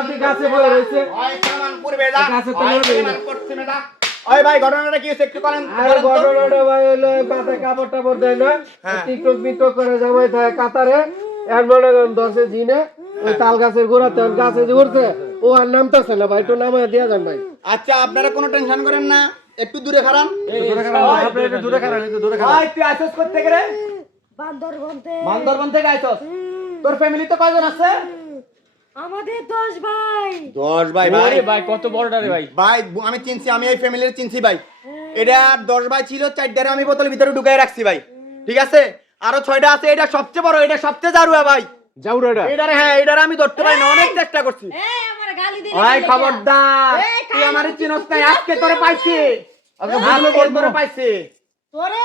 বালতি গাছে পড়ে রয়েছে। ওই সামান পূর্বে যা গাছের ওই সামান পশ্চিমে যা ওই ভাই ঘটনাটা কি হয়েছে একটু করেন আর বলেন তো। ঘটনাটা ভাই হলো এই কাপড় টাপড় দেয় না। হ্যাঁ। টিকটক মিকটক করে জামাই থাকে কাতারে। এর মনে করেন দশে জিনে ওই তাল গাছের গোড়াতে গাছে যে উঠছে ও আর নামতেছে না ভাই একটু নামায় দিয়া যান ভাই। আচ্ছা আপনারা কোনো টেনশন করেন না একটু দূরে খারান দূরে খারান একটু দূরে ভাই তুই আইছস করতে গেলে বান্দরবন থেকে। বান্দরবন থেকে আইছস তোর ফ্যামিলি তো কয়জন আছে? আমাদের দশ ভাই। দশ ভাই ভাই। ভাই কত বড়টা রে ভাই। ভাই আমি চিনছি আমি এই ফ্যামিলির চিনছি ভাই। এটা দশ ভাই ছিল চারটারে আমি বোতলের ভিতরে ঢুকাই রাখছি ভাই। ঠিক আছে? আরও ছয়টা আছে এটা সবচেয়ে বড় এটা সবচেয়ে জারুয়া ভাই। যাউরাটা এটারে হ্যাঁ এটারে আমি ধরতে পারি না অনেক চেষ্টা করছি। এই আমার গালি দিলি ভাই খবরদার তুই আমার চিনস নাই আজকে তোরে পাইছি। আজকে তোরে পাইছি। তোরে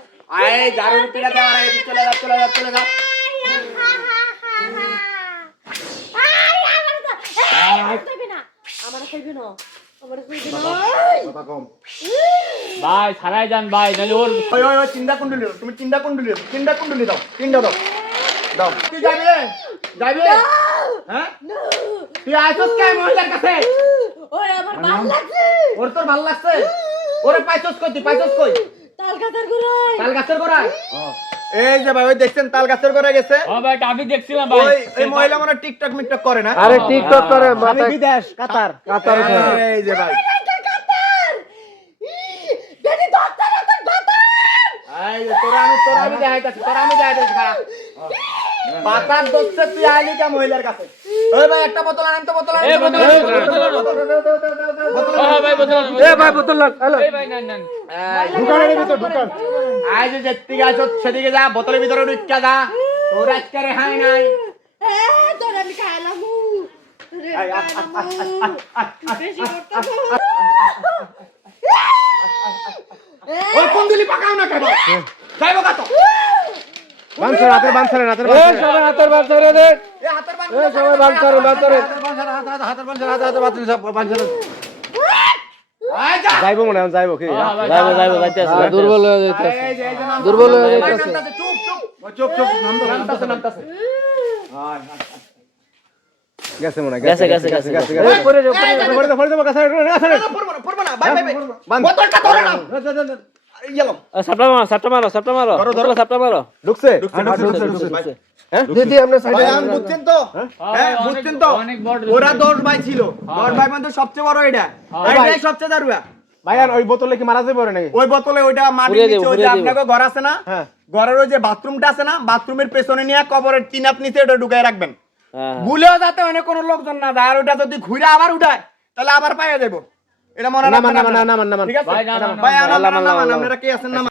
আয়, জারুর পিঠা দেওয়ার আগে চলে যা, যা, যা। ভাই ছাড়াই যান ভাই নাহলে ওর ওই, ওই, ওই, কুণ্ডলি তুমি তিনটা কুণ্ডলি কুণ্ডলি দাও, তিনটা দাও। দাও। তুই যাবি রে? যাবি রে? হ্যাঁ? তুই আইসস কে মহিলার কাছে? ওরে আমার ভালো লাগছে ওর তোর ভালো লাগছে? ওরে পাইছস কই তুই? পাইছস কই? তাল গাছের গুড়াই তাল গাছের গোড়ায়? এই যে ভাই দেখছেন তাল গাছের গোড়ায় গেছে? ও ভাই আমি দেখছিলাম ভাই। এই মহিলা মনে টিকটক মিকটক করে না? আরে টিকটক করে মাথায় বিদেশ কাতার। কাতার এই যে ভাই। কাতার! বেটি ধরতে না তোর বাতার এই যে তোরা আমি তোরা আমি দেখাইতাছি তোরা আমি দেখাইতাছি খারাপ। পাতার দোষে তুই আইলি কা মহিলার কাছে? ওই ভাই একটা বোতল আনেন তো বোতল আনেন আজ যেদিকে আছো সেদিকে যা বোতলের ভিতরে ঢুকা যা তোর আজকে রেহাই নাই তোর আমি খাইলাম ওই কুন্দুলি পাকাও না কেন যাইব কত বানছর হাতের বানছর হাতের বানছর সবাই হাতের বানছর রে সবাই বানছর বানছর হাতের বানছর হাতের বানছর হাতের বানছর সব বানছর যাইবো মনে হয় যাইবো কি? ও ভাই যাইবো যাইবো যাইতে আছে দুর্বল হয়ে যাইতেছে এই যে এই যে নাম দুর্বল হয়ে যাইতেছে চুপ চুপ। চুপ চুপ নামতাছে নামতাছে গেছে মনে হয় গেছে, গেছে, গেছে, গেছে গেছে পরে যাও পরে যাও পরে যাও পরে যাও কাছে না, না, পড়ব না, পড়ব না, ভাই, ভাই, ভাই। বান। বোতলটা ধরে নাও। গেলাম। সাপটা মারো সাপটা মারো সাপটা মারো। ধরো সাপটা মারো। ঢুকছে। ঢুকছে, ঢুকছে, ঢুকছে, ঢুকছে, ঢুকছে। হ্যাঁ? দিদি আপনি সাইডে ভাই, বুঝছেন তো? হ্যাঁ, বুঝছেন তো? ওরা দশ ভাই ছিল। দশ ভাই মধ্যে সবচেয়ে বড় এটা। এটাই সবচেয়ে দারুয়া। ভাইয়ান ওই বোতলে কি মারা যাবে নাকি? ওই বোতলে ওইটা মাটির নিচে ওই যে আপনাকে ঘর আছে না? হ্যাঁ। ঘরের ওই যে বাথরুমটা আছে না? বাথরুমের পেছনে নিয়ে কবরের তিনাপ নিচে ওটা ঢুকাই রাখবেন। হ্যাঁ। ভুলেও যাতে অনেক কোনো লোকজন না যায় আর ওটা যদি ঘুরে আবার উঠায় তাহলে আবার পাইয়া যাব এটা মনে না না না না না না ভাই না না ভাই না না না আপনারা কে আছেন? না